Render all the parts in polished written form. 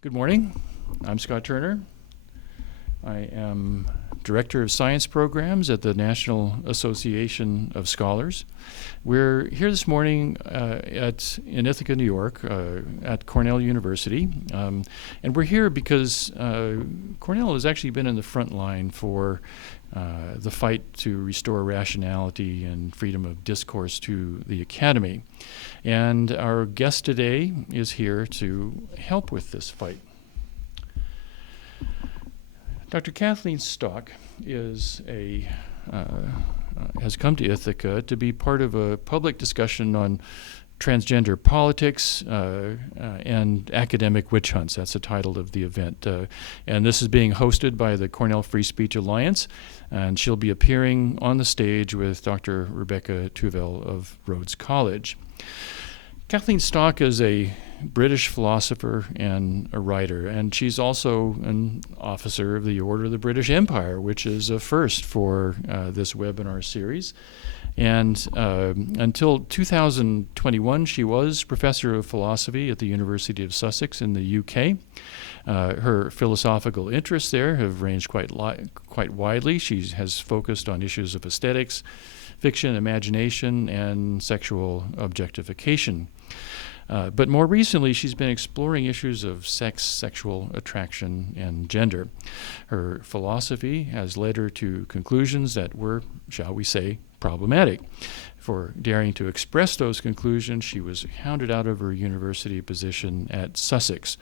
Good morning. I'm Scott Turner. I am Director of Science Programs at the National Association of Scholars. We're here this morning in Ithaca, New York, at Cornell University. And we're here because Cornell has actually been in the front line for the fight to restore rationality and freedom of discourse to the academy. And our guest today is here to help with this fight. Dr. Kathleen Stock has come to Ithaca to be part of a public discussion on transgender politics and academic witch hunts. That's the title of the event. And this is being hosted by the Cornell Free Speech Alliance, and she'll be appearing on the stage with Dr. Rebecca Tuvell of Rhodes College. Kathleen Stock is a British philosopher and a writer, and she's also an officer of the Order of the British Empire, which is a first for this webinar series. And until 2021, she was professor of philosophy at the University of Sussex in the UK. Her philosophical interests there have ranged quite widely. She has focused on issues of aesthetics, fiction, imagination, and sexual objectification. But more recently, she's been exploring issues of sex, sexual attraction, and gender. Her philosophy has led her to conclusions that were, shall we say, problematic. For daring to express those conclusions, she was hounded out of her university position at Sussex.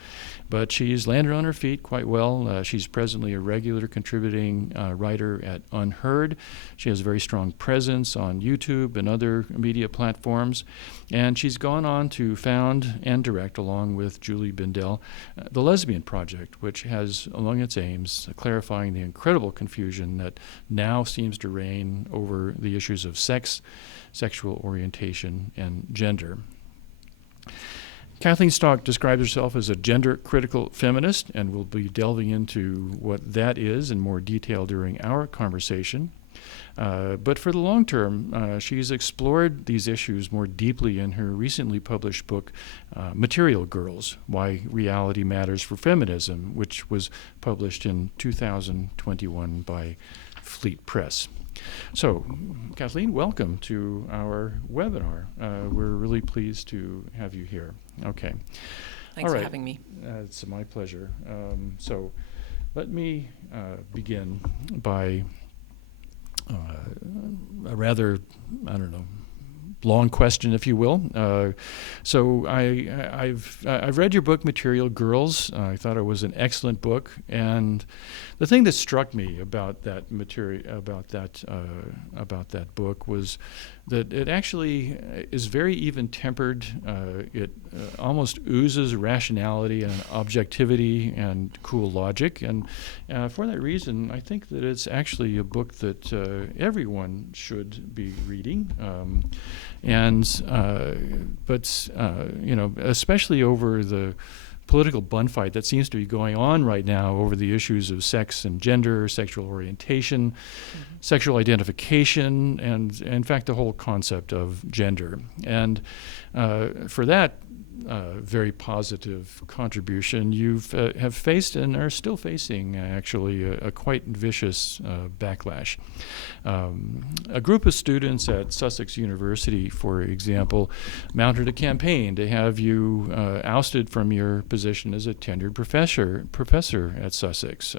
But she's landed on her feet quite well. She's presently a regular contributing writer at Unheard. She has a very strong presence on YouTube and other media platforms. And she's gone on to found and direct, along with Julie Bindel, the Lesbian Project, which has among its aims clarifying the incredible confusion that now seems to reign over the issues of sex, sexual orientation, and gender. Kathleen Stock describes herself as a gender-critical feminist, and we'll be delving into what that is in more detail during our conversation. But for the long term, she's explored these issues more deeply in her recently published book, Material Girls, Why Reality Matters for Feminism, which was published in 2021 by Fleet Press. So, Kathleen, welcome to our webinar. We're really pleased to have you here. Okay. Thanks for having me. It's my pleasure. So, let me begin by a rather, long question, if you will. So I've read your book, Material Girls. I thought it was an excellent book, and the thing that struck me about that book was that it actually is very even-tempered. It almost oozes rationality and objectivity and cool logic, and for that reason, I think that it's actually a book that everyone should be reading. But especially over the political bun fight that seems to be going on right now over the issues of sex and gender, sexual orientation, sexual identification, and in fact the whole concept of gender. And for that very positive contribution, you have faced and are still facing actually a quite vicious backlash. A group of students at Sussex University, for example, mounted a campaign to have you ousted from your position as a tenured professor at Sussex.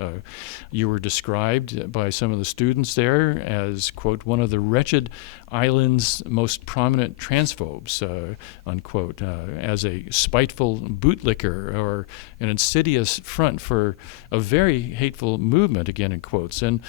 You were described by some of the students there as, quote, one of the wretched island's most prominent transphobes, unquote, as a spiteful bootlicker or an insidious front for a very hateful movement, again in quotes. And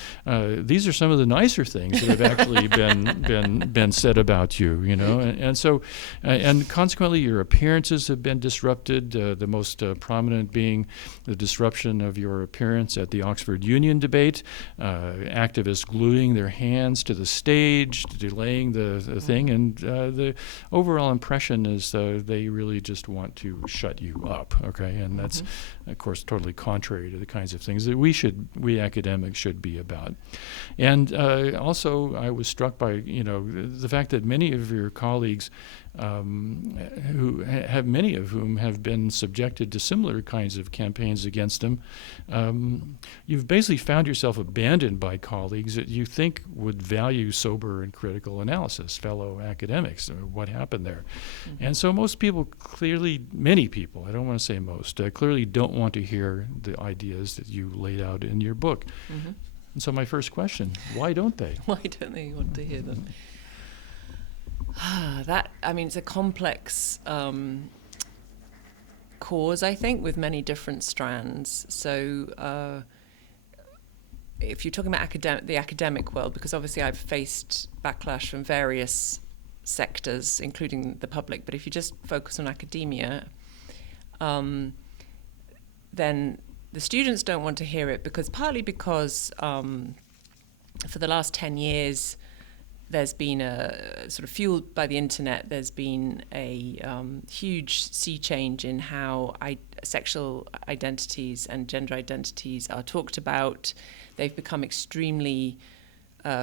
these are some of the nicer things that have actually been said about you, and so and consequently your appearances have been disrupted, the most prominent being the disruption of your appearance at the Oxford Union debate, activists gluing their hands to the stage, delaying the thing, and the overall impression is they really just want to shut you up, okay? And that's, of course, totally contrary to the kinds of things that we academics should be about. And also, I was struck by, the fact that many of your colleagues who have many of whom have been subjected to similar kinds of campaigns against them. You've basically found yourself abandoned by colleagues that you think would value sober and critical analysis, fellow academics, what happened there. Mm-hmm. And so most people many people, I don't want to say most, clearly don't want to hear the ideas that you laid out in your book. Mm-hmm. And so my first question, why don't they? Why don't they want to hear them? It's a complex cause, I think, with many different strands. So if you're talking about the academic world, because obviously I've faced backlash from various sectors, including the public, but if you just focus on academia, then the students don't want to hear it partly because for the last 10 years, there's been a sort of fueled by the internet, there's been a huge sea change in how sexual identities and gender identities are talked about. They've become extremely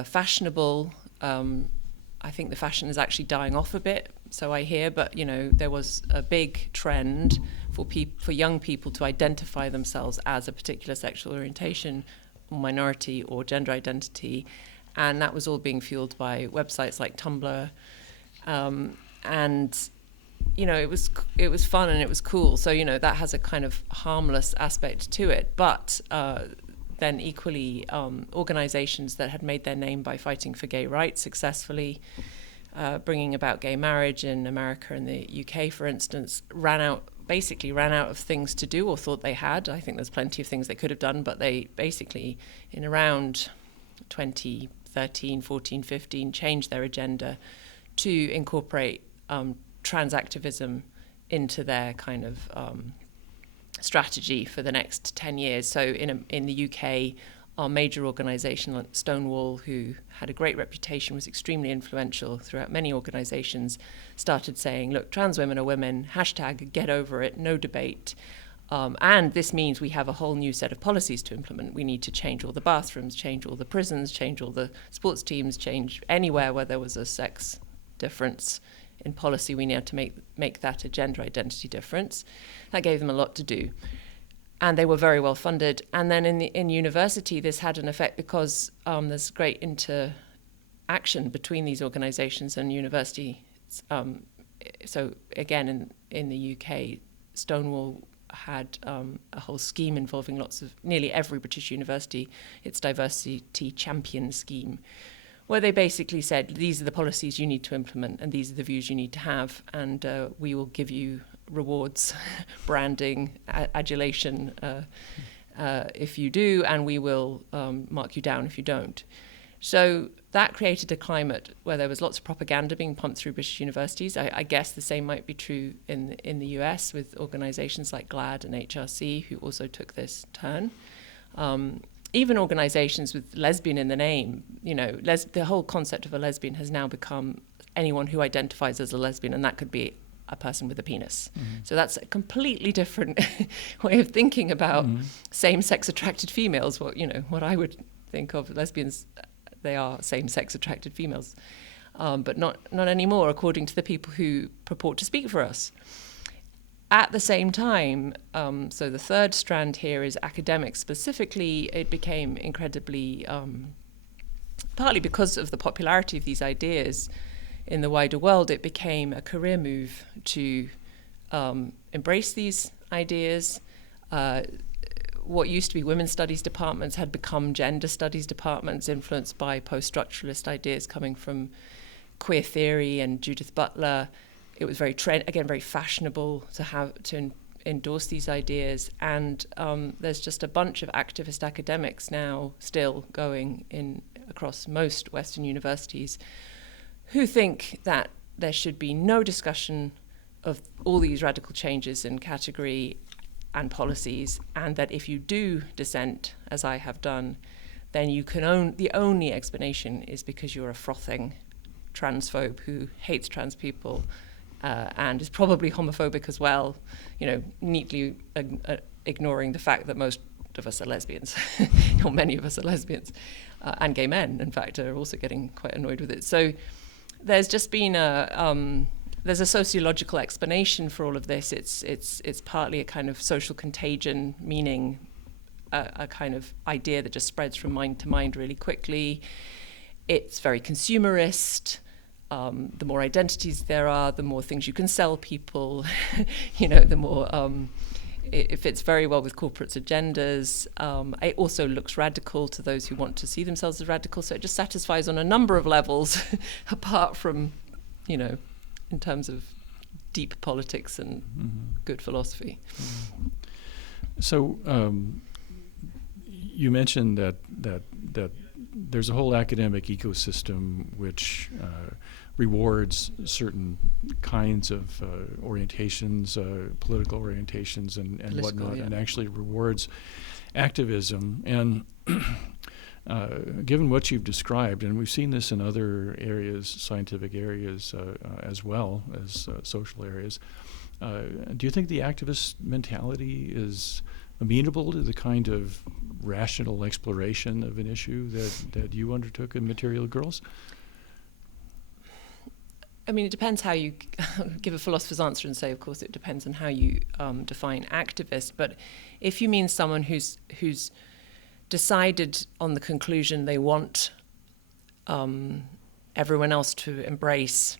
fashionable. I think the fashion is actually dying off a bit, so I hear, but there was a big trend for young people to identify themselves as a particular sexual orientation, minority, or gender identity. And that was all being fueled by websites like Tumblr, and it was fun and it was cool. So that has a kind of harmless aspect to it. But then equally, organizations that had made their name by fighting for gay rights successfully, bringing about gay marriage in America and the UK, for instance, ran out of things to do, or thought they had. I think there's plenty of things they could have done, but they basically, in around 2013, 14, 15, changed their agenda to incorporate trans activism into their kind of strategy for the next 10 years. So in the UK, our major organisation, like Stonewall, who had a great reputation, was extremely influential throughout many organisations, started saying, look, trans women are women, hashtag get over it, no debate. And this means we have a whole new set of policies to implement. We need to change all the bathrooms, change all the prisons, change all the sports teams, change anywhere where there was a sex difference in policy. We need to make that a gender identity difference. That gave them a lot to do. And they were very well funded. And then in university, this had an effect because there's great interaction between these organizations and university. So again, in the UK, Stonewall had a whole scheme involving nearly every British university, its diversity champion scheme, where they basically said, these are the policies you need to implement and these are the views you need to have, and we will give you rewards, branding, adulation if you do, and we will mark you down if you don't. So that created a climate where there was lots of propaganda being pumped through British universities. I guess the same might be true in the US with organizations like GLAAD and HRC, who also took this turn. Even organizations with lesbian in the name, the whole concept of a lesbian has now become anyone who identifies as a lesbian, and that could be a person with a penis. Mm-hmm. So that's a completely different way of thinking about same-sex attracted females. What I would think of lesbians, they are same-sex attracted females, but not anymore, according to the people who purport to speak for us. At the same time, so the third strand here is academics specifically. It became incredibly, partly because of the popularity of these ideas in the wider world, it became a career move to embrace these ideas. What used to be women's studies departments had become gender studies departments, influenced by post-structuralist ideas coming from queer theory and Judith Butler. It was very very fashionable to endorse these ideas, and there's just a bunch of activist academics now still going across most Western universities who think that there should be no discussion of all these radical changes in category and policies, and that if you do dissent, as I have done, then the only explanation is because you're a frothing transphobe who hates trans people and is probably homophobic as well, neatly ignoring the fact that most of us are lesbians, or many of us are lesbians, and gay men, in fact, are also getting quite annoyed with it. So there's just been there's a sociological explanation for all of this. It's partly a kind of social contagion, meaning a kind of idea that just spreads from mind to mind really quickly. It's very consumerist. The more identities there are, the more things you can sell people. The more it fits very well with corporate agendas. It also looks radical to those who want to see themselves as radical. So it just satisfies on a number of levels, apart from, in terms of deep politics and good philosophy. So you mentioned that there's a whole academic ecosystem which rewards certain kinds of orientations, political orientations and whatnot, and actually rewards activism. And given what you've described, and we've seen this in other areas, scientific areas as well as social areas, do you think the activist mentality is amenable to the kind of rational exploration of an issue that you undertook in Material Girls? I mean, it depends how you give a philosopher's answer and say, of course, it depends on how you define activist. But if you mean someone who's decided on the conclusion they want everyone else to embrace,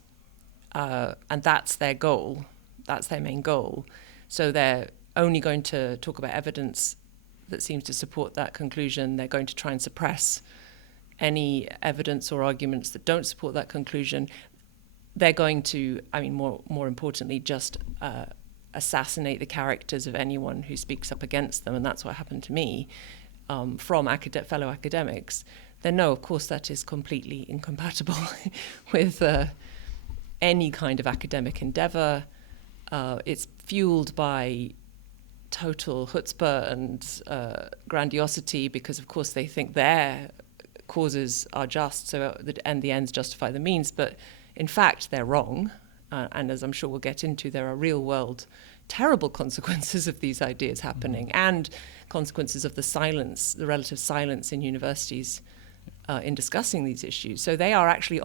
and that's their goal, that's their main goal, so they're only going to talk about evidence that seems to support that conclusion. They're going to try and suppress any evidence or arguments that don't support that conclusion. They're going to, more importantly, just assassinate the characters of anyone who speaks up against them, and that's what happened to me from fellow academics. Then no, of course, that is completely incompatible with any kind of academic endeavor. It's fueled by total chutzpah and grandiosity, because of course they think their causes are just, so the ends justify the means, but in fact they're wrong, and as I'm sure we'll get into, there are real world terrible consequences of these ideas happening, and consequences of the relative silence in universities in discussing these issues. So they are actually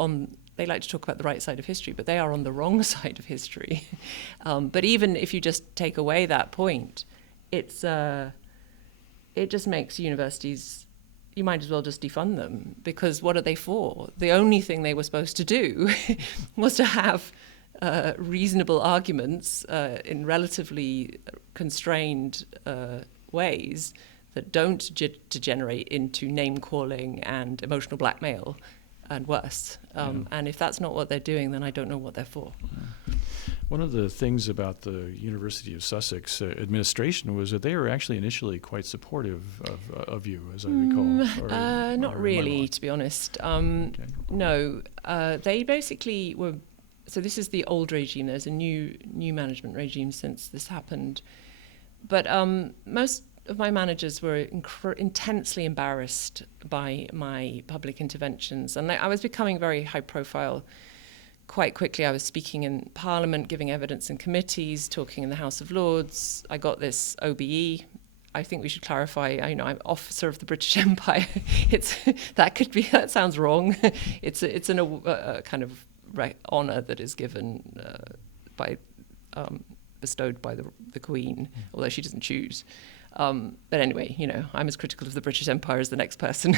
they like to talk about the right side of history, but they are on the wrong side of history. But even if you just take away that point, it just makes universities, you might as well just defund them, because what are they for? The only thing they were supposed to do was to have reasonable arguments in relatively constrained ways that don't degenerate into name-calling and emotional blackmail and worse. And if that's not what they're doing, then I don't know what they're for. One of the things about the University of Sussex administration was that they were actually initially quite supportive of you, as I recall. Not really, to be honest. Okay. No, they basically were. So this is the old regime. There's a new management regime since this happened. But most of my managers were intensely embarrassed by my public interventions, and I was becoming very high profile. Quite quickly, I was speaking in Parliament, giving evidence in committees, talking in the House of Lords. I got this OBE. I think we should clarify. I'm Officer of the British Empire. That sounds wrong. It's a kind of honour that is given bestowed by the Queen, although she doesn't choose. But anyway, I'm as critical of the British Empire as the next person.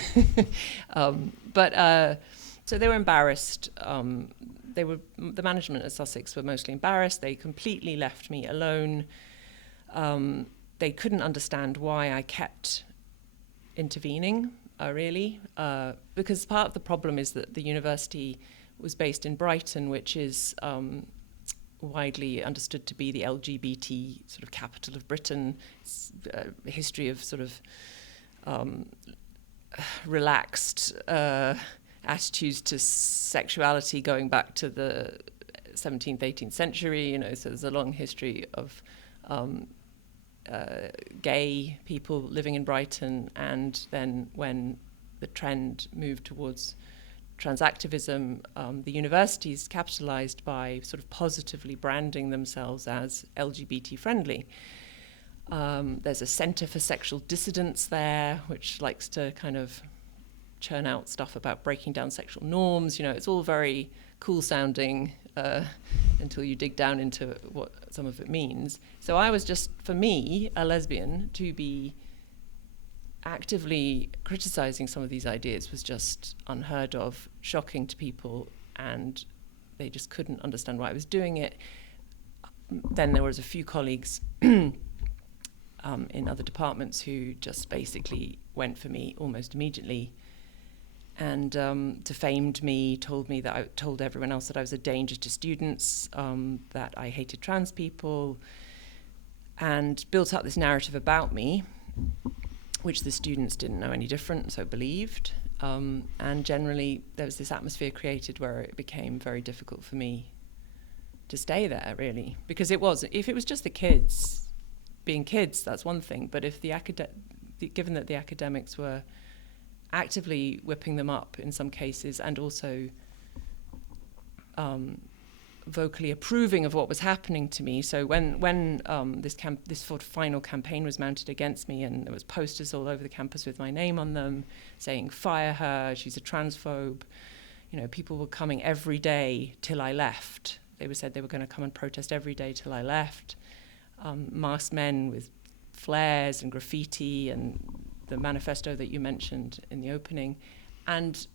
So they were embarrassed. The management at Sussex were mostly embarrassed. They completely left me alone. They couldn't understand why I kept intervening, really, because part of the problem is that the university was based in Brighton, which is widely understood to be the LGBT sort of capital of Britain. It's a history of sort of relaxed attitudes to sexuality going back to the 17th, 18th century, so there's a long history of gay people living in Brighton, and then when the trend moved towards transactivism, the universities capitalized by sort of positively branding themselves as LGBT friendly. There's a Centre for Sexual Dissidence there, which likes to kind of churn out stuff about breaking down sexual norms. It's all very cool sounding, until you dig down into what some of it means. So I was just, for me, a lesbian, to be actively criticizing some of these ideas was just unheard of, shocking to people, and they just couldn't understand why I was doing it. Then there was a few colleagues in other departments who just basically went for me almost immediately and defamed me, told me that I told everyone else that I was a danger to students, that I hated trans people, and built up this narrative about me, which the students didn't know any different, so believed. And generally, there was this atmosphere created where it became very difficult for me to stay there, really. Because if it was just the kids being kids, that's one thing. But if given that the academics were actively whipping them up in some cases, and also vocally approving of what was happening to me. So when this sort of final campaign was mounted against me, and there was posters all over the campus with my name on them saying, "Fire her, she's a transphobe," people were coming every day till I left. They said they were going to come and protest every day till I left. Masked men with flares and graffiti and the manifesto that you mentioned in the opening. And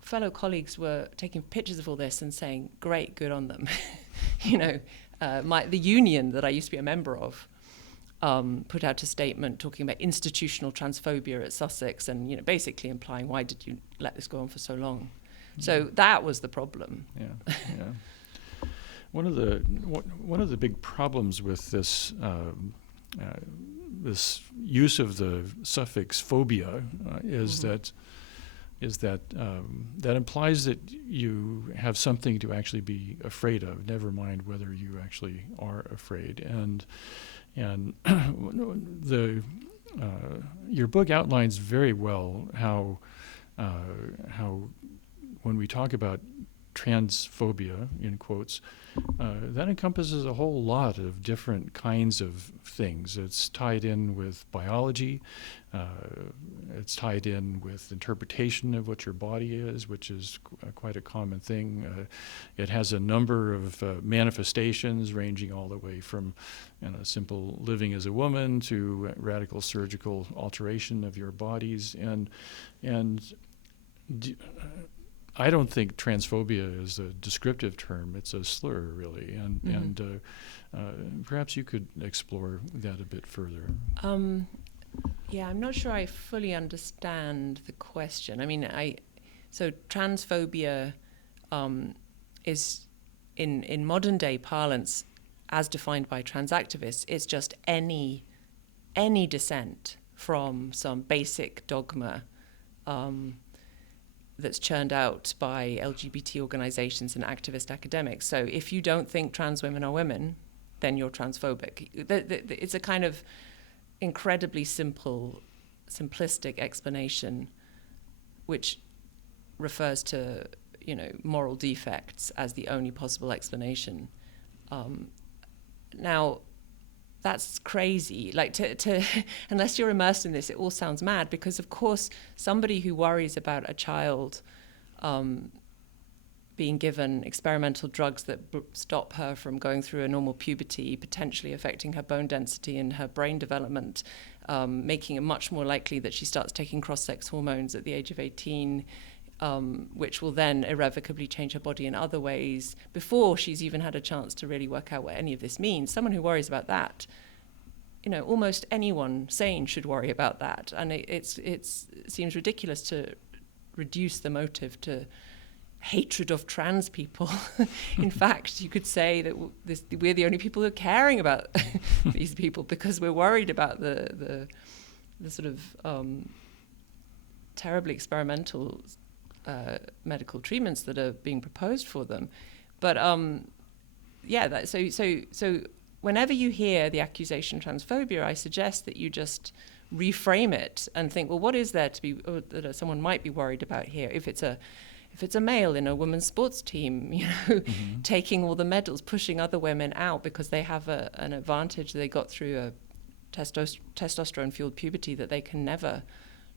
fellow colleagues were taking pictures of all this and saying, "Great, good on them." The union that I used to be a member of put out a statement talking about institutional transphobia at Sussex, and basically implying, why did you let this go on for so long? So that was the problem. Yeah. One of the big problems with this this use of the suffix phobia is that implies that you have something to actually be afraid of, never mind whether you actually are afraid. And your book outlines very well how when we talk about transphobia, in quotes, that encompasses a whole lot of different kinds of things. It's tied in with biology. It's tied in with interpretation of what your body is, which is quite a common thing. It has a number of manifestations ranging all the way from simple living as a woman to radical surgical alteration of your bodies. I don't think transphobia is a descriptive term. It's a slur, really. And perhaps you could explore that a bit further. Yeah, I'm not sure I fully understand the question. I mean, so transphobia is, in modern day parlance, as defined by trans activists, it's just any dissent from some basic dogma that's churned out by LGBT organizations and activist academics. So if you don't think trans women are women, then you're transphobic. It's a kind of incredibly simplistic explanation, which refers to moral defects as the only possible explanation. Now, that's crazy. Like to unless you're immersed in this, it all sounds mad, because of course somebody who worries about a child being given experimental drugs that stop her from going through a normal puberty, potentially affecting her bone density and her brain development, making it much more likely that she starts taking cross-sex hormones at the age of 18, which will then irrevocably change her body in other ways before she's even had a chance to really work out what any of this means. Someone who worries about that, almost anyone sane should worry about that. And it seems ridiculous to reduce the motive to hatred of trans people. In fact, you could say that we're the only people who are caring about these people because we're worried about the sort of terribly experimental medical treatments that are being proposed for them. But so whenever you hear the accusation transphobia, I suggest that you just reframe it and think, well, what is there to be that someone might be worried about here? If it's a male in a women's sports team, taking all the medals, pushing other women out because they have an advantage they got through a testosterone-fueled puberty that they can never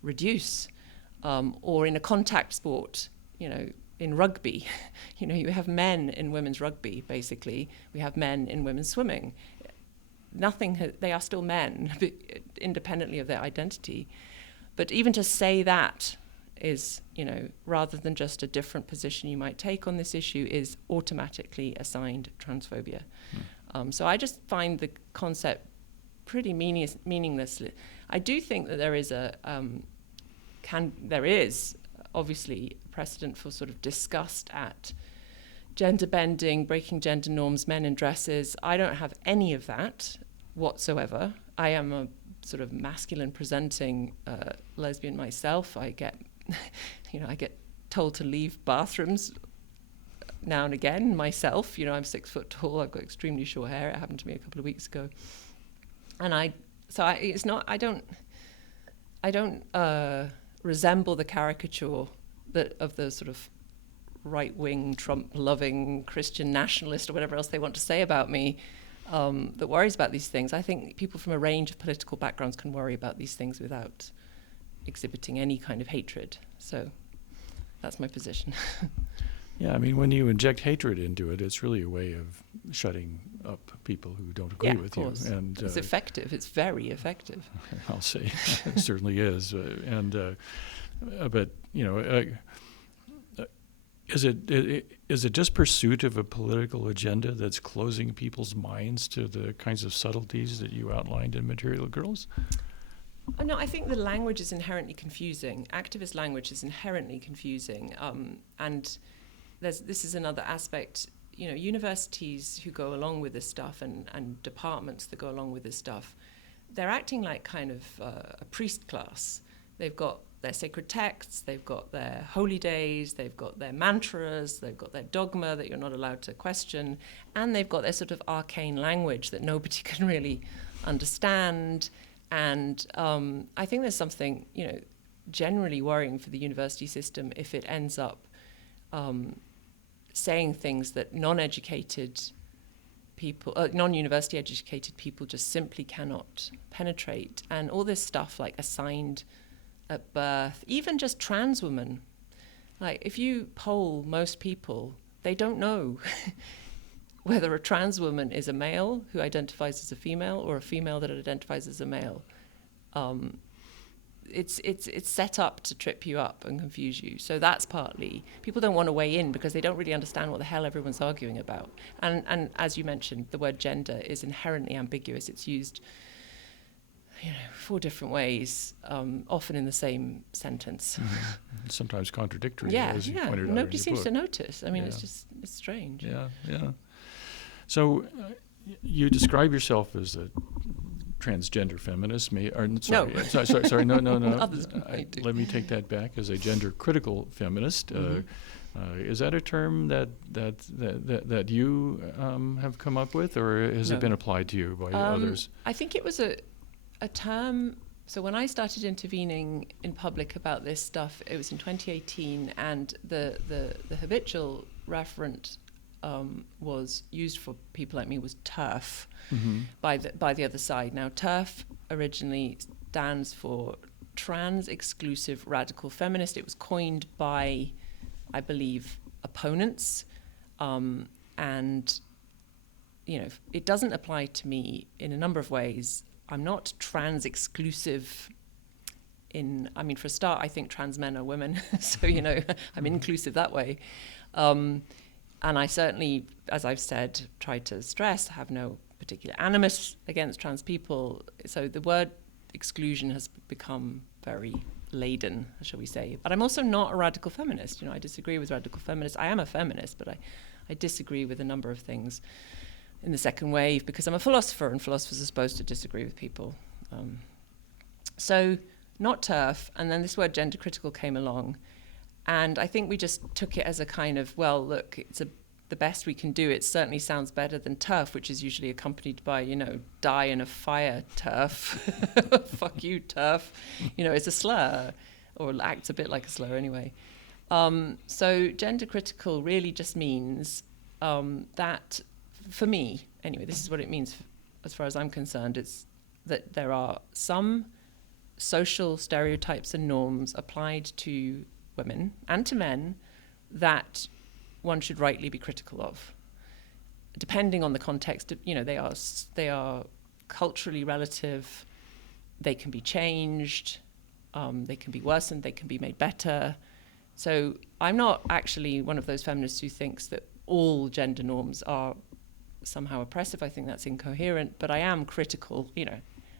reduce, or in a contact sport, in rugby. You have men in women's rugby, basically. We have men in women's swimming. They are still men, independently of their identity. But even to say that is, rather than just a different position you might take on this issue, is automatically assigned transphobia. So I just find the concept pretty meaningless. I do think that there is obviously precedent for sort of disgust at gender bending, breaking gender norms, men in dresses. I don't have any of that whatsoever. I am a sort of masculine presenting lesbian myself. I get told to leave bathrooms now and again myself. I'm 6 foot tall. I've got extremely short hair. It happened to me a couple of weeks ago. And I don't resemble the caricature of the sort of right-wing, Trump-loving Christian nationalist or whatever else they want to say about me that worries about these things. I think people from a range of political backgrounds can worry about these things without exhibiting any kind of hatred. So that's my position. Yeah, I mean, when you inject hatred into it, it's really a way of shutting up people who don't agree with you. And it's effective. It's very effective. I'll say it certainly is. But is it just pursuit of a political agenda that's closing people's minds to the kinds of subtleties that you outlined in Material Girls? No, I think the language is inherently confusing. Activist language is inherently confusing, and this is another aspect. Universities who go along with this stuff and departments that go along with this stuff, they're acting like kind of a priest class. They've got their sacred texts, they've got their holy days, they've got their mantras, they've got their dogma that you're not allowed to question, and they've got their sort of arcane language that nobody can really understand. And I think there's something, generally worrying for the university system if it ends up saying things that non-educated people, non-university educated people just simply cannot penetrate. And all this stuff like assigned at birth, even just trans women. Like if you poll most people, they don't know whether a trans woman is a male who identifies as a female or a female that identifies as a male. It's set up to trip you up and confuse you. So that's partly, people don't want to weigh in because they don't really understand what the hell everyone's arguing about. And as you mentioned, the word gender is inherently ambiguous. It's used 4 different ways, often in the same sentence. Mm-hmm. Sometimes contradictory, as you pointed out in your Nobody seems book. to notice. I mean, it's strange. Yeah. So you describe yourself as a transgender feminist. No. Others might do. Let me take that back. As a gender critical feminist, is that a term that you have come up with, or has it been applied to you by others? I think it was a term. So when I started intervening in public about this stuff, it was in 2018, and the habitual referent was used for people like me was TERF by the other side. Now TERF originally stands for Trans Exclusive Radical Feminist. It was coined by, I believe, opponents, and it doesn't apply to me in a number of ways. I'm not trans exclusive. For a start, I think trans men are women, so I'm inclusive that way. And I certainly, as I've said, try to stress, have no particular animus against trans people. So the word exclusion has become very laden, shall we say. But I'm also not a radical feminist. I disagree with radical feminists. I am a feminist, but I disagree with a number of things in the second wave because I'm a philosopher, and philosophers are supposed to disagree with people. So not TERF, and then this word gender critical came along. And I think we just took it as a kind of, well, look, it's the best we can do. It certainly sounds better than TERF, which is usually accompanied by, die in a fire TERF. Fuck you, TERF. It's a slur, or acts a bit like a slur anyway. So gender critical really just means that, for me, anyway, this is what it means as far as I'm concerned. It's that there are some social stereotypes and norms applied to women and to men that one should rightly be critical of, depending on the context. They are culturally relative. They can be changed. They can be worsened. They can be made better. So I'm not actually one of those feminists who thinks that all gender norms are somehow oppressive. I think that's incoherent. But I am critical.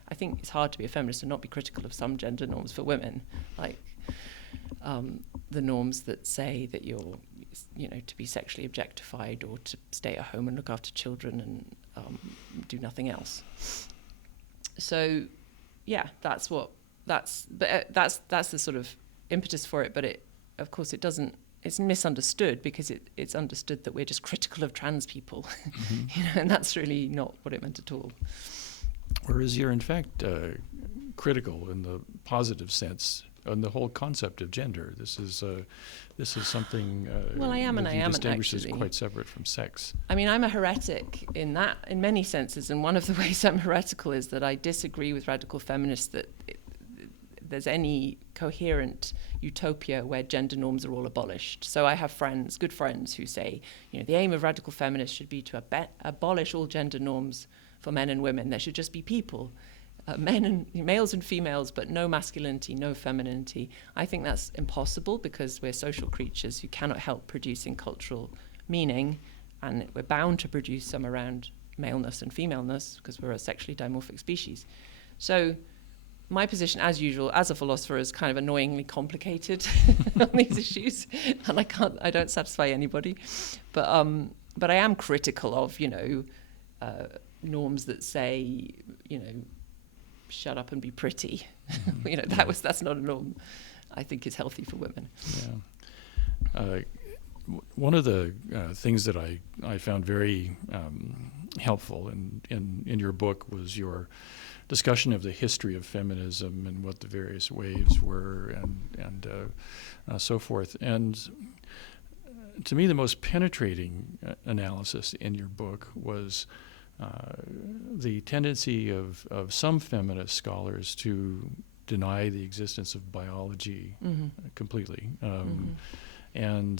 I think it's hard to be a feminist and not be critical of some gender norms for women, like the norms that say that you're, to be sexually objectified or to stay at home and look after children and do nothing else. So, yeah, that's the sort of impetus for it. But of course, it's misunderstood because it's understood that we're just critical of trans people, Mm-hmm. And that's really not what it meant at all. Whereas you're in fact critical in the positive sense on the whole concept of gender. This is something Well, I am that and I you am distinguish as actually quite separate from sex. I mean, I'm a heretic in many senses, and one of the ways I'm heretical is that I disagree with radical feminists that there's any coherent utopia where gender norms are all abolished. So I have good friends who say, the aim of radical feminists should be to abolish all gender norms for men and women. There should just be people, males and females, but no masculinity, no femininity. I think that's impossible because we're social creatures who cannot help producing cultural meaning, and we're bound to produce some around maleness and femaleness because we're a sexually dimorphic species. So my position, as usual, as a philosopher, is kind of annoyingly complicated on these issues, and I don't satisfy anybody. But I am critical of, norms that say, shut up and be pretty. That's not a norm I think is healthy for women. Yeah. One of the things that I found very helpful in your book was your discussion of the history of feminism and what the various waves were and so forth. And to me, the most penetrating analysis in your book was the tendency of some feminist scholars to deny the existence of biology completely. And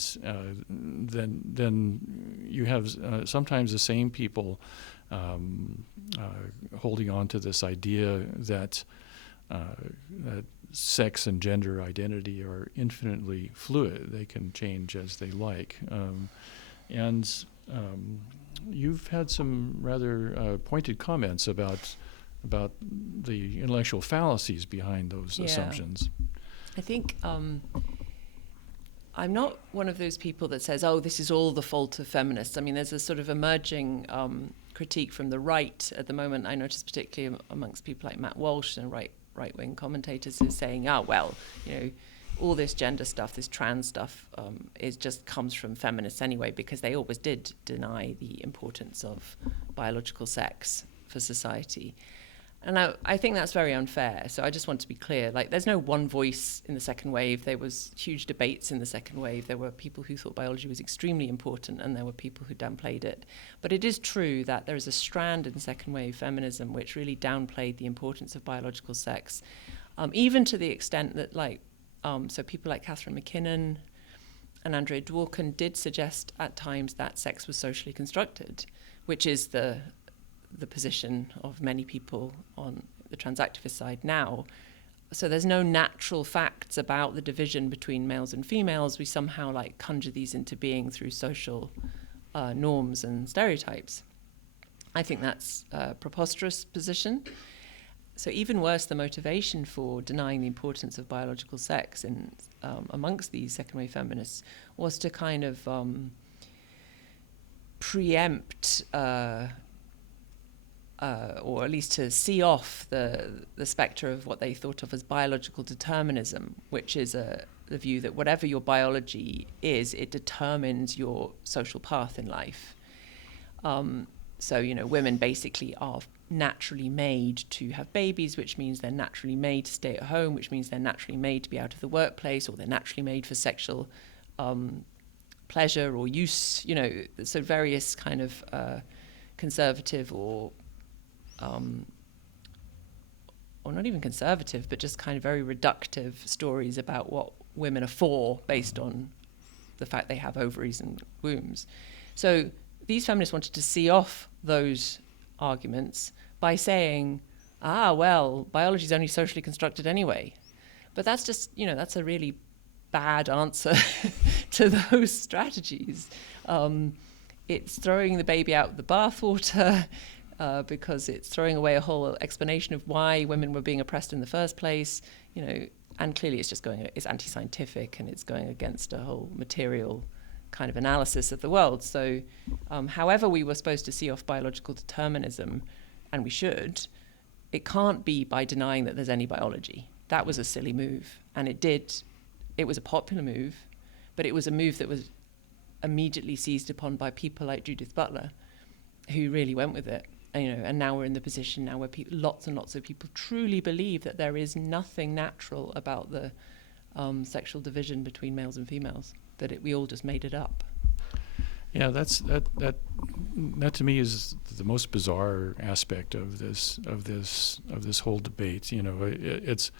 then you have sometimes the same people holding on to this idea that sex and gender identity are infinitely fluid. They can change as they like. You've had some rather pointed comments about the intellectual fallacies behind those assumptions. I think I'm not one of those people that says, this is all the fault of feminists. I mean, there's a sort of emerging critique from the right at the moment. I notice particularly amongst people like Matt Walsh and right-wing commentators who are saying, all this gender stuff, this trans stuff, just comes from feminists anyway, because they always did deny the importance of biological sex for society. And I think that's very unfair. So I just want to be clear, there's no one voice in the second wave. There was huge debates in the second wave. There were people who thought biology was extremely important, and there were people who downplayed it. But it is true that there is a strand in second wave feminism which really downplayed the importance of biological sex, even to the extent that, so people like Catherine McKinnon and Andrea Dworkin did suggest at times that sex was socially constructed, which is the position of many people on the transactivist side now. So there's no natural facts about the division between males and females. We somehow conjure these into being through social norms and stereotypes. I think that's a preposterous position. So even worse, the motivation for denying the importance of biological sex amongst these second wave feminists was to kind of preempt or at least to see off the spectre of what they thought of as biological determinism, which is the view that whatever your biology is, it determines your social path in life. So, women basically are naturally made to have babies, which means they're naturally made to stay at home, which means they're naturally made to be out of the workplace, or they're naturally made for sexual pleasure or use, so various kind of conservative or not even conservative, but just kind of very reductive stories about what women are for based on the fact they have ovaries and wombs. So these feminists wanted to see off those arguments by saying, well, biology is only socially constructed anyway. But that's just, that's a really bad answer to those strategies. It's throwing the baby out with the bathwater because it's throwing away a whole explanation of why women were being oppressed in the first place, and clearly it's anti-scientific, and it's going against a whole material kind of analysis of the world. So however we were supposed to see off biological determinism, and we should, it can't be by denying that there's any biology. That was a silly move, and it was a popular move, but it was a move that was immediately seized upon by people like Judith Butler, who really went with it. And now we're in the position now where lots and lots of people truly believe that there is nothing natural about the sexual division between males and females, that we all just made it up. Yeah, that to me is the most bizarre aspect of this whole debate. It's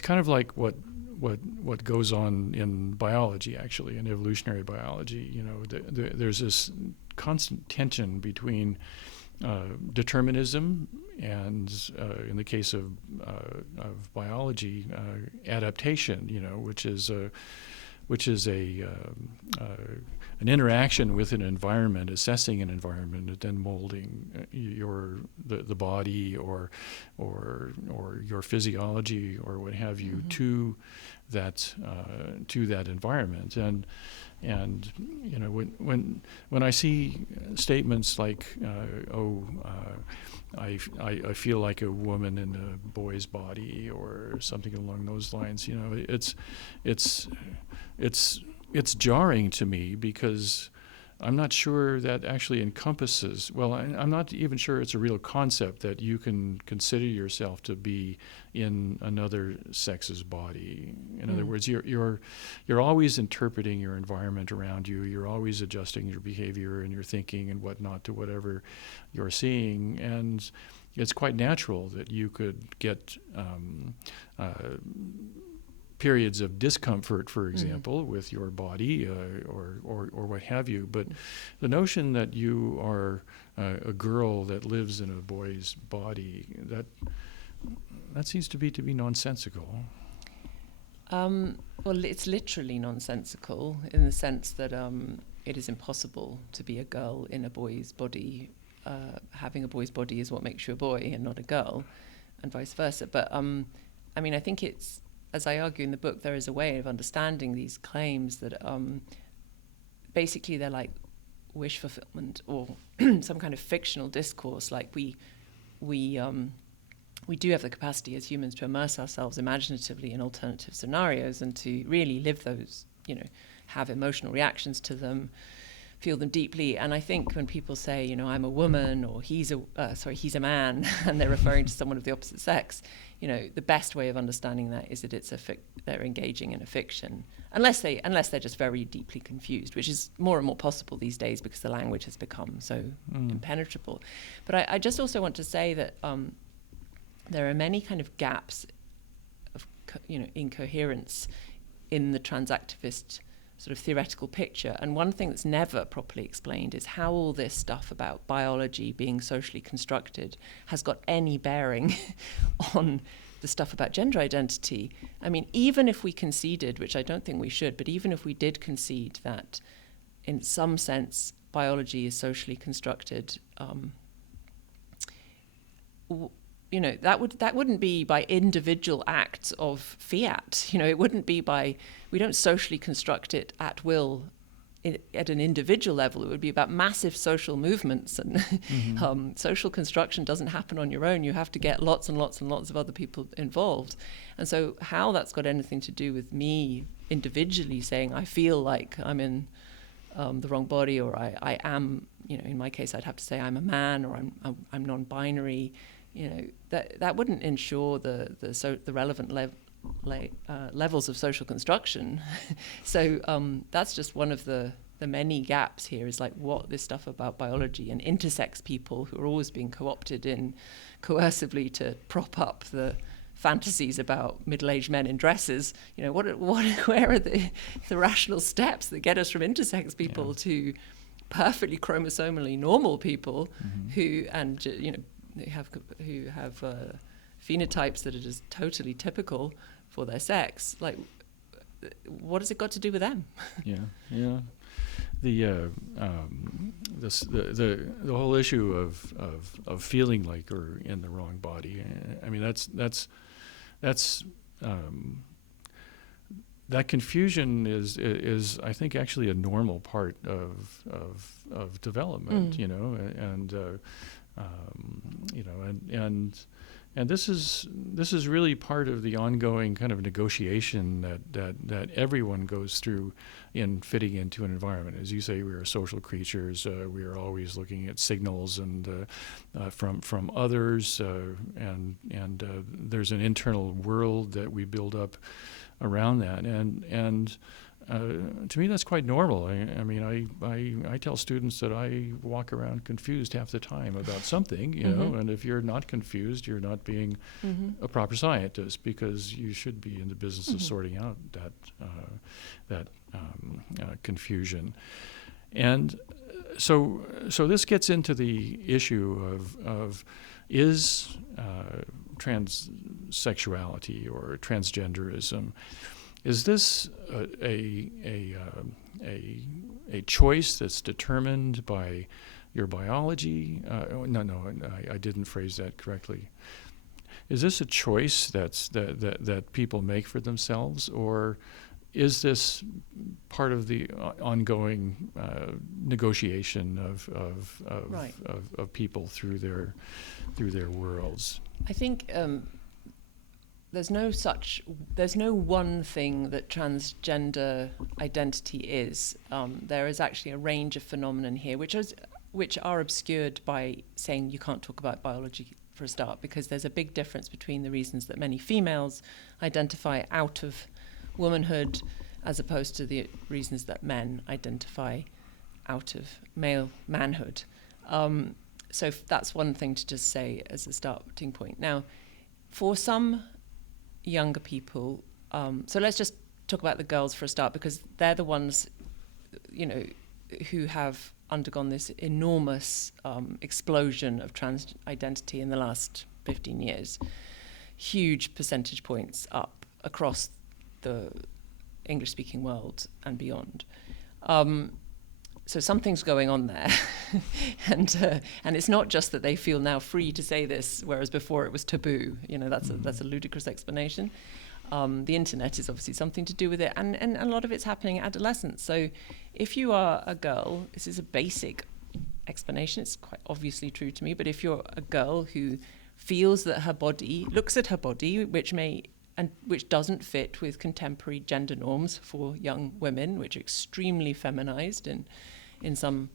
kind of like what goes on in biology, actually, in evolutionary biology. There's this constant tension between determinism and, in the case of biology, adaptation. Which is an interaction with an environment, assessing an environment, and then molding the body or your physiology or what have you to that environment. And when I see statements like I feel like a woman in a boy's body or something along those lines, it's jarring to me, because I'm not sure that actually encompasses, I'm not even sure it's a real concept that you can consider yourself to be in another sex's body. In other words, you're always interpreting your environment around you. You're always adjusting your behavior and your thinking and whatnot to whatever you're seeing. And it's quite natural that you could get periods of discomfort, for example, with your body or what have you. But the notion that you are a girl that lives in a boy's body, that seems to be nonsensical. Well, it's literally nonsensical in the sense that it is impossible to be a girl in a boy's body. Having a boy's body is what makes you a boy and not a girl, and vice versa. But I think it's, as I argue in the book, there is a way of understanding these claims that basically they're like wish fulfillment or some kind of fictional discourse. Like we do have the capacity as humans to immerse ourselves imaginatively in alternative scenarios and to really live those, have emotional reactions to them, feel them deeply. And I think when people say, I'm a woman, or he's a man, and they're referring to someone of the opposite sex, the best way of understanding that is that they're engaging in a fiction, unless they're just very deeply confused, which is more and more possible these days because the language has become so impenetrable. But I just also want to say that there are many kind of gaps of incoherence in the transactivist sort of theoretical picture. And one thing that's never properly explained is how all this stuff about biology being socially constructed has got any bearing on the stuff about gender identity. I mean, even if we conceded, which I don't think we should, but even if we did concede that in some sense biology is socially constructed, that wouldn't be by individual acts of fiat. It wouldn't be we don't socially construct it at will at an individual level. It would be about massive social movements, and social construction doesn't happen on your own. You have to get lots and lots and lots of other people involved. And so how that's got anything to do with me individually saying I feel like I'm in the wrong body, or I am, in my case I'd have to say I'm a man, or I'm non-binary, that wouldn't ensure the relevant levels of social construction. So that's just one of the many gaps here, is like what this stuff about biology and intersex people who are always being co-opted in coercively to prop up the fantasies about middle-aged men in dresses. You know, where are the rational steps that get us from intersex people to perfectly chromosomally normal people who have phenotypes that are just totally typical for their sex? Like, what has it got to do with them? Yeah. The whole issue of feeling like you're in the wrong body. I mean, that's that confusion is I think actually a normal part of development. You know, and this is really part of the ongoing kind of negotiation that everyone goes through in fitting into an environment. As you say, we are social creatures. We are always looking at signals and from others, and there's an internal world that we build up around that, and to me that's quite normal. I mean, I tell students that I walk around confused half the time about something, you know, and if you're not confused, you're not being a proper scientist, because you should be in the business of sorting out that confusion. And so this gets into the issue of is transsexuality or transgenderism, is this a choice that's determined by your biology? I didn't phrase that correctly. Is this a choice that people make for themselves, or is this part of the ongoing negotiation of people through their worlds? I think there's no one thing that transgender identity is. There is actually a range of phenomenon here, which are obscured by saying you can't talk about biology for a start, because there's a big difference between the reasons that many females identify out of womanhood as opposed to the reasons that men identify out of male manhood. So that's one thing to just say as a starting point. Now, for some younger people, so let's just talk about the girls for a start, because they're the ones, you know, who have undergone this enormous explosion of trans identity in the last 15 years. Huge percentage points up across the English-speaking world and beyond. So something's going on there, and it's not just that they feel now free to say this, whereas before it was taboo. You know, that's a ludicrous explanation. The internet is obviously something to do with it, and a lot of it's happening at adolescence. So if you are a girl, this is a basic explanation, it's quite obviously true to me, but if you're a girl who feels that her body, looks at her body, which doesn't fit with contemporary gender norms for young women, which are extremely feminized in some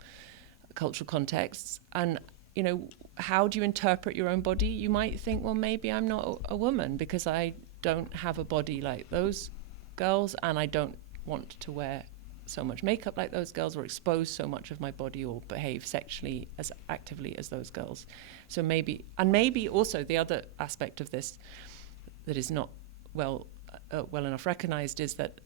cultural contexts. And, you know, how do you interpret your own body? You might think, well, maybe I'm not a woman because I don't have a body like those girls, and I don't want to wear so much makeup like those girls, or expose so much of my body, or behave sexually as actively as those girls. So maybe also the other aspect of this that is not well enough recognized is that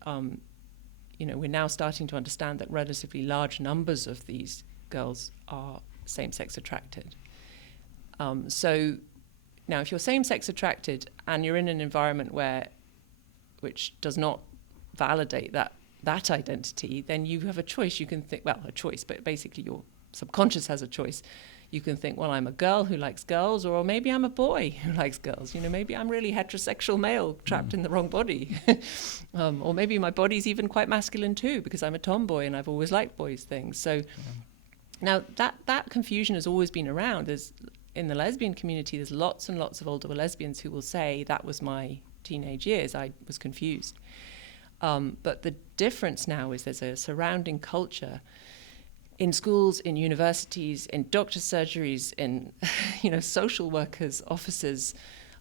you know, we're now starting to understand that relatively large numbers of these girls are same-sex attracted. So now, if you're same-sex attracted and you're in an environment which does not validate that identity, then you have a choice. You can think, well, a choice, but basically your subconscious has a choice. You can think, well, I'm a girl who likes girls, or maybe I'm a boy who likes girls. You know, maybe I'm really heterosexual male trapped in the wrong body. Or maybe my body's even quite masculine too, because I'm a tomboy and I've always liked boys things. So now that confusion has always been around. In the lesbian community, there's lots and lots of older lesbians who will say, that was my teenage years, I was confused. But the difference now is there's a surrounding culture in schools, in universities, in doctors' surgeries, in social workers' offices,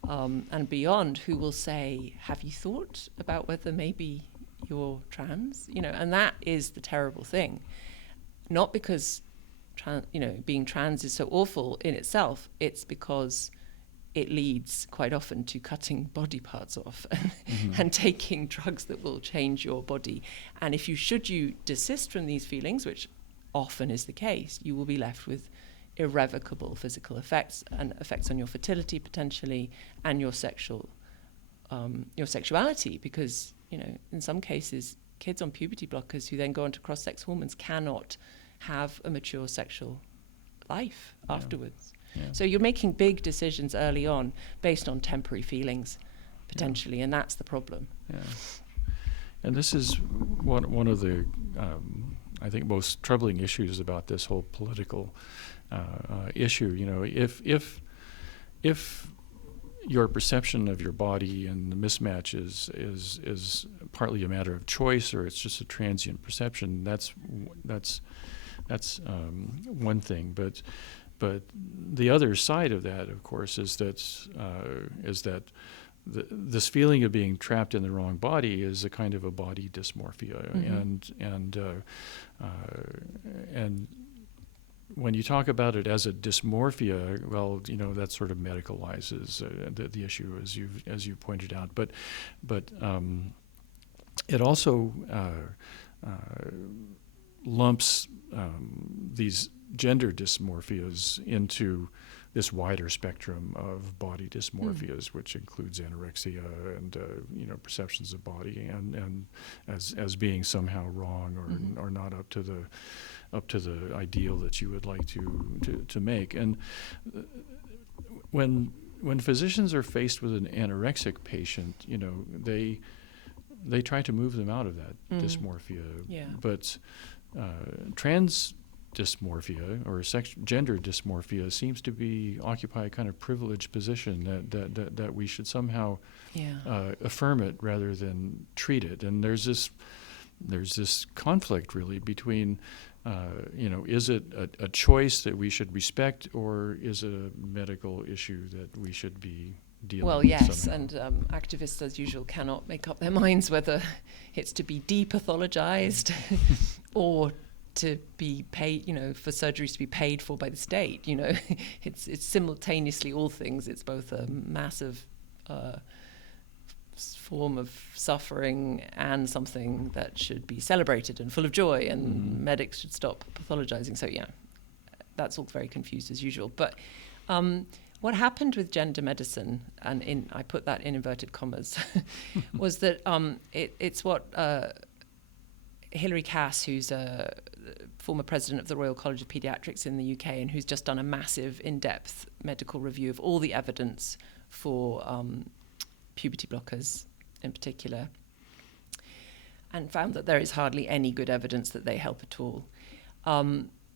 and beyond, who will say, have you thought about whether maybe you're trans? And that is the terrible thing. Not because being trans is so awful in itself, it's because it leads quite often to cutting body parts off and taking drugs that will change your body. And if you desist from these feelings, which often is the case, you will be left with irrevocable physical effects and effects on your fertility potentially and your sexuality, because in some cases kids on puberty blockers who then go on to cross-sex hormones cannot have a mature sexual life afterwards. Yeah. So you're making big decisions early on based on temporary feelings potentially, and that's the problem. Yeah. And this is one of the I think most troubling issues about this whole political issue. If your perception of your body and the mismatch is partly a matter of choice, or it's just a transient perception, that's one thing. But the other side of that, of course, is that this feeling of being trapped in the wrong body is a kind of a body dysmorphia, and when you talk about it as a dysmorphia, well, that sort of medicalizes the issue, as you pointed out. But it also lumps these gender dysmorphias into this wider spectrum of body dysmorphias, which includes anorexia and perceptions of body and as being somehow wrong or not up to the ideal that you would like to make. And when physicians are faced with an anorexic patient, they try to move them out of that dysmorphia. Yeah. But trans dysmorphia or gender dysmorphia seems to occupy a kind of privileged position that we should somehow affirm it rather than treat it. And there's this conflict really between is it a choice that we should respect, or is it a medical issue that we should be dealing with? Well, yes, somehow? and activists, as usual, cannot make up their minds whether it's to be depathologized or to be paid, for surgeries to be paid for by the state. It's simultaneously all things. It's both a massive form of suffering and something that should be celebrated and full of joy, and medics should stop pathologizing. So that's all very confused as usual. But what happened with gender medicine, and I put that in inverted commas, was that it's what Hilary Cass, who's a former president of the Royal College of Paediatrics in the UK, and who's just done a massive in-depth medical review of all the evidence for puberty blockers in particular, and found that there is hardly any good evidence that they help at all.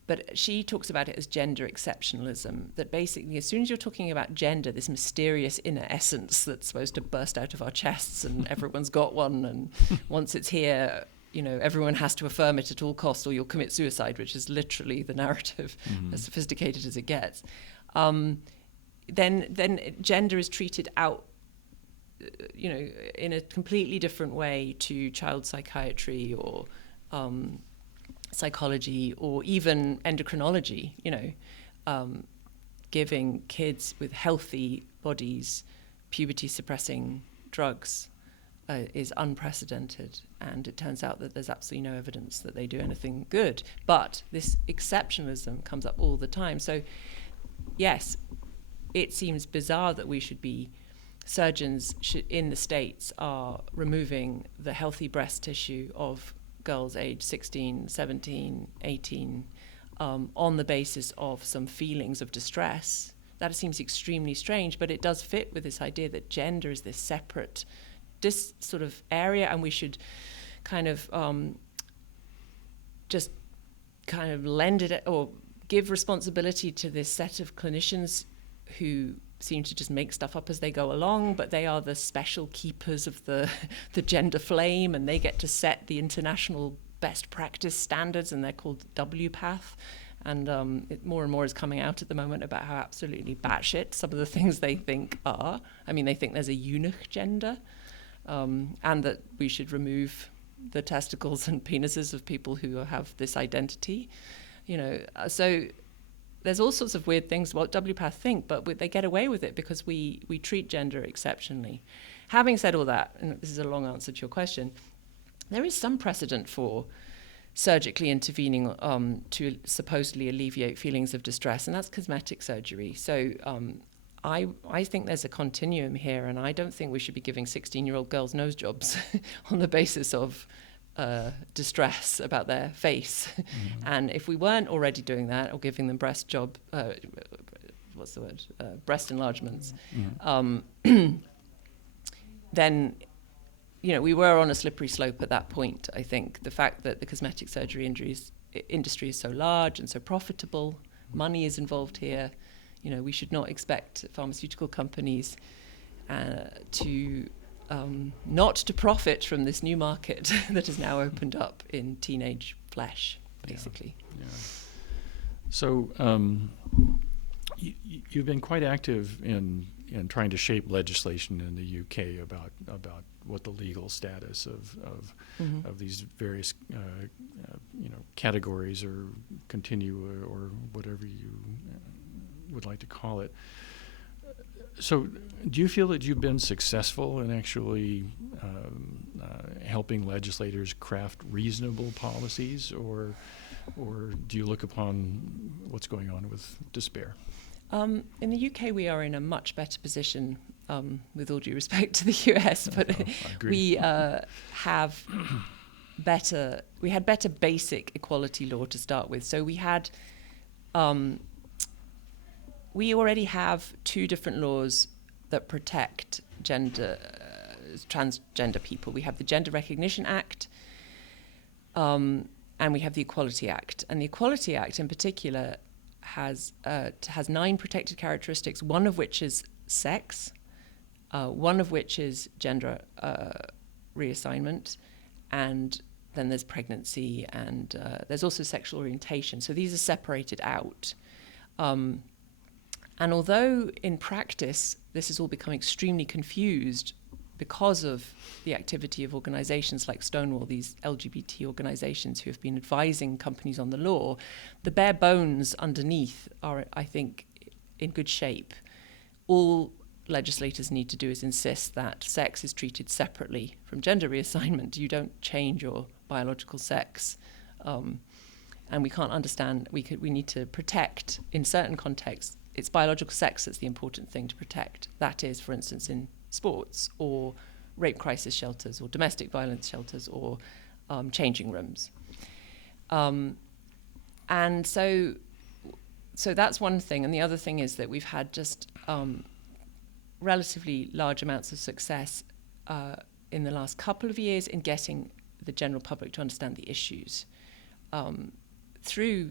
But she talks about it as gender exceptionalism, that basically as soon as you're talking about gender, this mysterious inner essence that's supposed to burst out of our chests and everyone's got one, and once it's here, everyone has to affirm it at all costs or you'll commit suicide, which is literally the narrative, as sophisticated as it gets. Then gender is treated out, in a completely different way to child psychiatry or psychology or even endocrinology, giving kids with healthy bodies puberty suppressing drugs is unprecedented, and it turns out that there's absolutely no evidence that they do anything good. But this exceptionalism comes up all the time. So yes, it seems bizarre that surgeons in the States are removing the healthy breast tissue of girls aged 16, 17, 18 on the basis of some feelings of distress. That seems extremely strange, but it does fit with this idea that gender is this separate sort of area, and we should kind of just kind of lend it or give responsibility to this set of clinicians who seem to just make stuff up as they go along, but they are the special keepers of the gender flame, and they get to set the international best practice standards, and they're called WPATH. And more and more is coming out at the moment about how absolutely batshit some of the things they think are. I mean, they think there's a eunuch gender, and that we should remove the testicles and penises of people who have this identity. So there's all sorts of weird things what WPATH think, but they get away with it because we treat gender exceptionally. Having said all that, and this is a long answer to your question, there is some precedent for surgically intervening to supposedly alleviate feelings of distress, and that's cosmetic surgery. So I think there's a continuum here, and I don't think we should be giving 16-year-old girls nose jobs on the basis of distress about their face. Mm-hmm. And if we weren't already doing that, or giving them breast enlargements, mm-hmm. Then, we were on a slippery slope at that point. I think the fact that the cosmetic surgery industry is so large and so profitable, money is involved here. We should not expect pharmaceutical companies to not to profit from this new market that has now opened up in teenage flesh, basically. Yeah. So you've been quite active in trying to shape legislation in the UK about what the legal status of mm-hmm. of these various categories or continue or whatever you would like to call it. So do you feel that you've been successful in actually helping legislators craft reasonable policies, or do you look upon what's going on with despair? In the UK, we are in a much better position, with all due respect to the US, but we had better basic equality law to start with. So we already have two different laws that protect transgender people. We have the Gender Recognition Act, and we have the Equality Act. And the Equality Act, in particular, has 9 protected characteristics, one of which is sex, one of which is gender reassignment, and then there's pregnancy, and there's also sexual orientation. So these are separated out. And although in practice this is all becoming extremely confused because of the activity of organizations like Stonewall, these LGBT organizations who have been advising companies on the law, the bare bones underneath are, I think, in good shape. All legislators need to do is insist that sex is treated separately from gender reassignment. You don't change your biological sex. And we can't understand, we need to protect, in certain contexts, it's biological sex that's the important thing to protect. That is, for instance, in sports or rape crisis shelters or domestic violence shelters or changing rooms. And so that's one thing. And the other thing is that we've had just relatively large amounts of success in the last couple of years in getting the general public to understand the issues through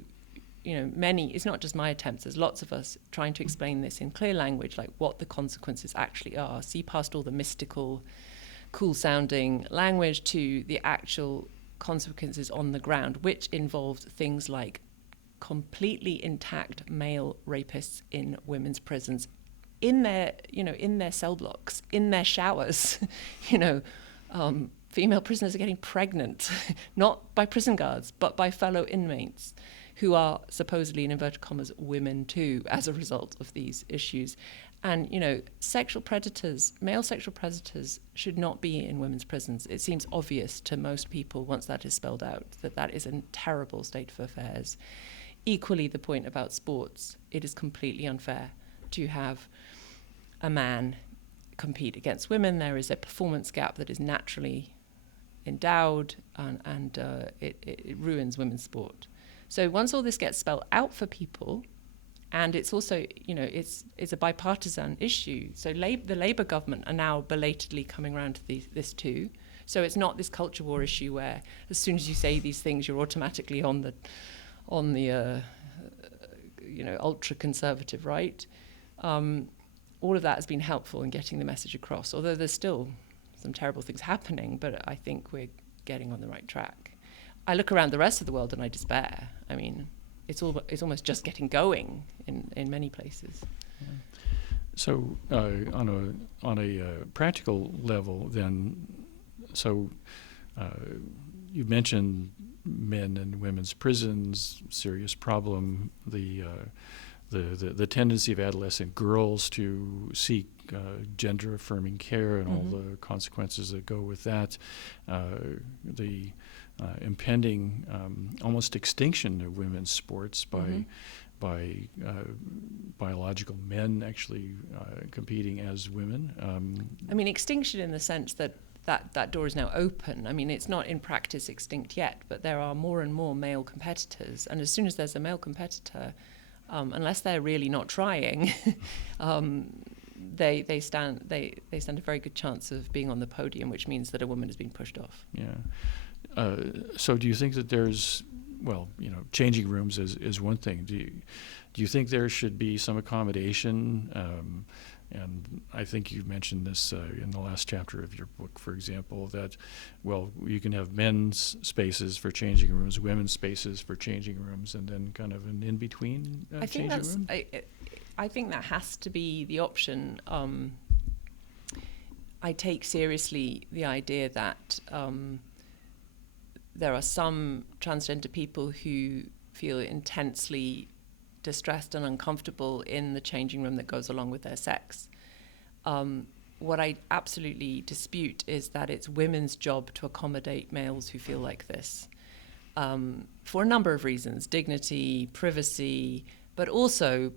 many, it's not just my attempts, there's lots of us trying to explain this in clear language, like what the consequences actually are, see past all the mystical, cool-sounding language to the actual consequences on the ground, which involved things like completely intact male rapists in women's prisons, in their cell blocks, in their showers, female prisoners are getting pregnant, not by prison guards, but by fellow inmates, who are supposedly, in inverted commas, women too, as a result of these issues. And, male sexual predators should not be in women's prisons. It seems obvious to most people, once that is spelled out, that is a terrible state of affairs. Equally, the point about sports, it is completely unfair to have a man compete against women. There is a performance gap that is naturally endowed, and it ruins women's sport. So once all this gets spelled out for people, and it's also, it's a bipartisan issue. So the Labour government are now belatedly coming around to this too. So it's not this culture war issue where as soon as you say these things, you're automatically on the ultra conservative right. All of that has been helpful in getting the message across. Although there's still some terrible things happening, but I think we're getting on the right track. I look around the rest of the world and I despair. I mean, it's almost just getting going in many places. Yeah. So on a practical level, then, so you mentioned men and women's prisons, serious problem, the tendency of adolescent girls to seek gender-affirming care and all the consequences that go with that, the impending almost extinction of women's sports by biological men actually competing as women. I mean, extinction in the sense that door is now open. I mean, it's not in practice extinct yet, but there are more and more male competitors, and as soon as there's a male competitor, unless they're really not trying, they stand a very good chance of being on the podium, which means that a woman has been pushed off. Yeah. So do you think that there's, well, changing rooms is one thing. Do you think there should be some accommodation? And I think you mentioned this in the last chapter of your book, for example, that, well, you can have men's spaces for changing rooms, women's spaces for changing rooms, and then kind of an in-between changing room? I think that has to be the option. I take seriously the idea that there are some transgender people who feel intensely distressed and uncomfortable in the changing room that goes along with their sex. What I absolutely dispute is that it's women's job to accommodate males who feel like this, for a number of reasons: dignity, privacy, but also,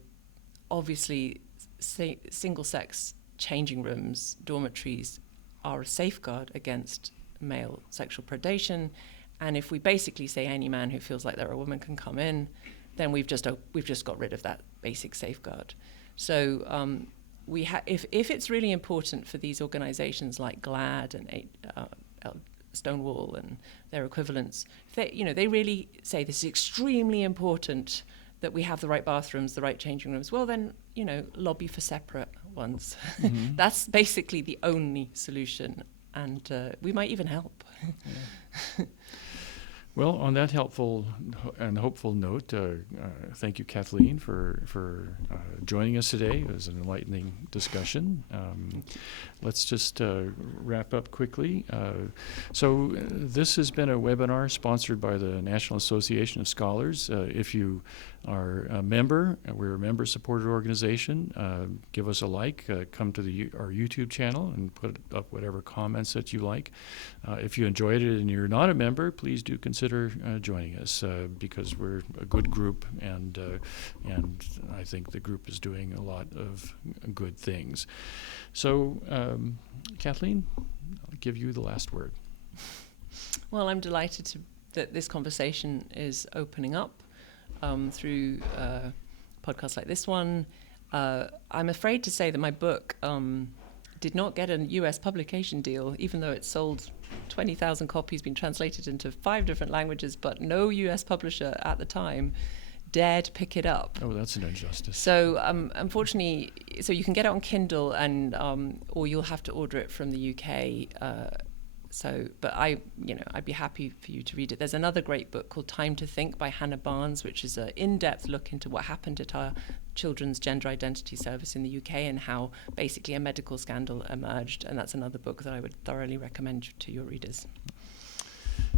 obviously, single-sex changing rooms, dormitories, are a safeguard against male sexual predation. And if we basically say any man who feels like they're a woman can come in, then we've just got rid of that basic safeguard. So if it's really important for these organisations like GLAAD and Stonewall and their equivalents, they really say this is extremely important that we have the right bathrooms, the right changing rooms. Well, then lobby for separate ones. Mm-hmm. That's basically the only solution, and we might even help. Yeah. Well, on that helpful and hopeful note, thank you, Kathleen, for joining us today. It was an enlightening discussion. Let's just wrap up quickly. So this has been a webinar sponsored by the National Association of Scholars. If you are a member, we're a member-supported organization. Give us a like. Come to our YouTube channel and put up whatever comments that you like. If you enjoyed it and you're not a member, please do consider joining us because we're a good group, and I think the group is doing a lot of good things. So, Kathleen, I'll give you the last word. Well, I'm delighted that this conversation is opening up through podcasts like this one. I'm afraid to say that my book did not get a US publication deal, even though it sold 20,000 copies, been translated into 5 different languages, but no US publisher at the time dared pick it up. Oh, that's an injustice. So unfortunately, so you can get it on Kindle, and or you'll have to order it from the UK. But I'd be happy for you to read it. There's another great book called Time to Think by Hannah Barnes, which is an in-depth look into what happened at our Children's Gender Identity Service in the UK and how basically a medical scandal emerged. And that's another book that I would thoroughly recommend to your readers.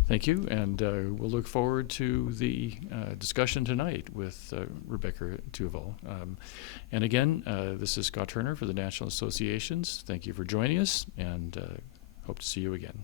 Thank you, and we'll look forward to the discussion tonight with Rebecca Tuval. And again, this is Scott Turner for the National Associations. Thank you for joining us, and hope to see you again.